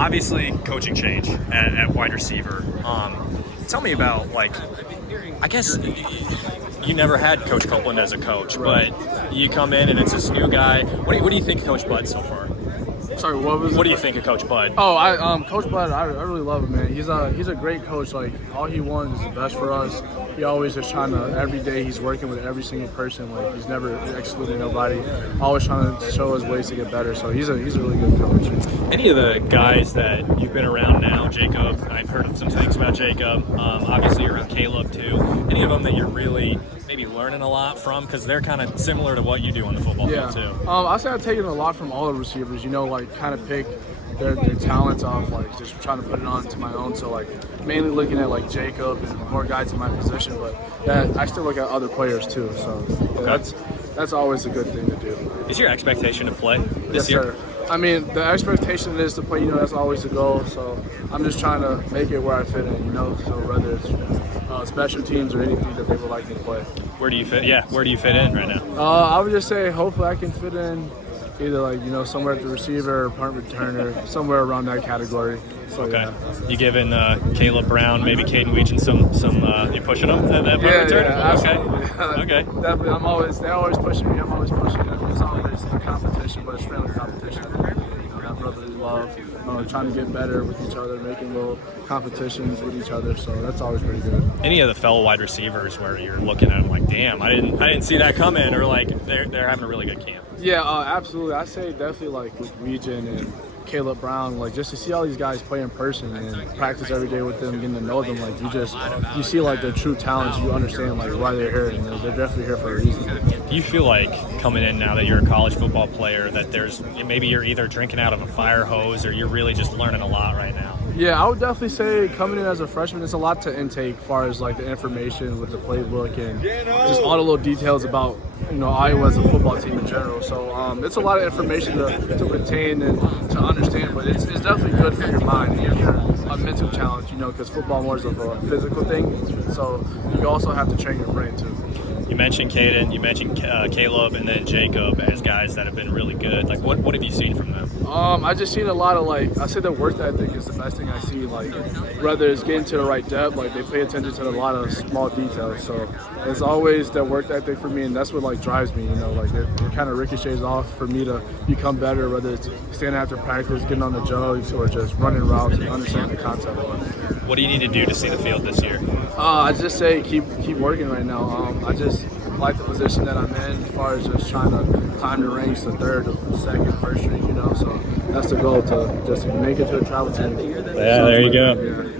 obviously coaching change at wide receiver. Tell me about, like, I guess you never had Coach Copeland as a coach, but you come in and it's this new guy. What do you think of Coach Bud so far? Sorry, what was? What do you think of Coach Bud? Oh, Coach Bud, I really love him, man. He's a great coach. Like, all he wants is the best for us. He always is trying to, every day he's working with every single person. Like, he's never excluding nobody. Always trying to show us ways to get better. So he's a really good coach. Any of the guys that you've been around now, Jacob, I've heard some things about Jacob. Obviously around Caleb too. Any of them that you're really maybe learning a lot from, because they're kind of similar to what you do on the football field too? I say I've taken a lot from all the receivers. You know, like, kind of pick their talents off, like, just trying to put it on to my own. So, like, mainly looking at, like, Jacob and more guys in my position, but that I still look at other players too. So that's always a good thing to do. Is your expectation to play this year? Sir. I mean, the expectation is to play. You know, that's always the goal. So I'm just trying to make it where I fit in. You know, so whether it's special teams or anything that they would like me to play. Where do you fit? Yeah, where do you fit in right now? I would just say hopefully I can fit in either, like, you know, somewhere at the receiver or punt returner, somewhere around that category. So, okay. Yeah. You giving Caleb Brown, maybe Caden Weechen some you pushing them at that punt return? Yeah, absolutely. Okay. Definitely. They're always pushing me. I'm always pushing them. It's always a competition, but it's friendly competition. You know, that brotherly love, trying to get better with each other, making little competitions with each other. So that's always pretty good. Any of the fellow wide receivers where you're looking at them like, damn, I didn't see that coming, or like they're having a really good camp? Yeah, absolutely. I say definitely, like, with Weechen and Caleb Brown, like, just to see all these guys play in person and practice every day with them, getting to know them, like, you see, like, their true talents. You understand, like, why they're here, and they're definitely here for a reason. Do you feel like coming in now that you're a college football player that there's maybe you're either drinking out of a fire hose or you're really just learning a lot right now? Yeah, I would definitely say coming in as a freshman, it's a lot to intake as far as, like, the information with the playbook and just all the little details about, you know, Iowa as a football team in general. So it's a lot of information to retain and to understand, but it's definitely good for your mind. It gives you a mental challenge, you know, because football more is of a physical thing. So you also have to train your brain too. You mentioned Caden, you mentioned Caleb, and then Jacob as guys that have been really good. Like, what have you seen from them? I just seen a lot of, like, I say the work ethic is the best thing I see. Like, whether it's getting to the right depth, like, they pay attention to a lot of small details. So it's always that work ethic for me, and that's what, like, drives me. You know, like, it kind of ricochets off for me to become better, whether it's standing after practice, getting on the jugs, or just running routes and understanding the concept of it. What do you need to do to see the field this year? I just say keep working right now. I just like the position that I'm in as far as just trying to climb the ranks to third, second, first string, you know. So that's the goal, to just make it to a travel team. Yeah, there you go. Yeah.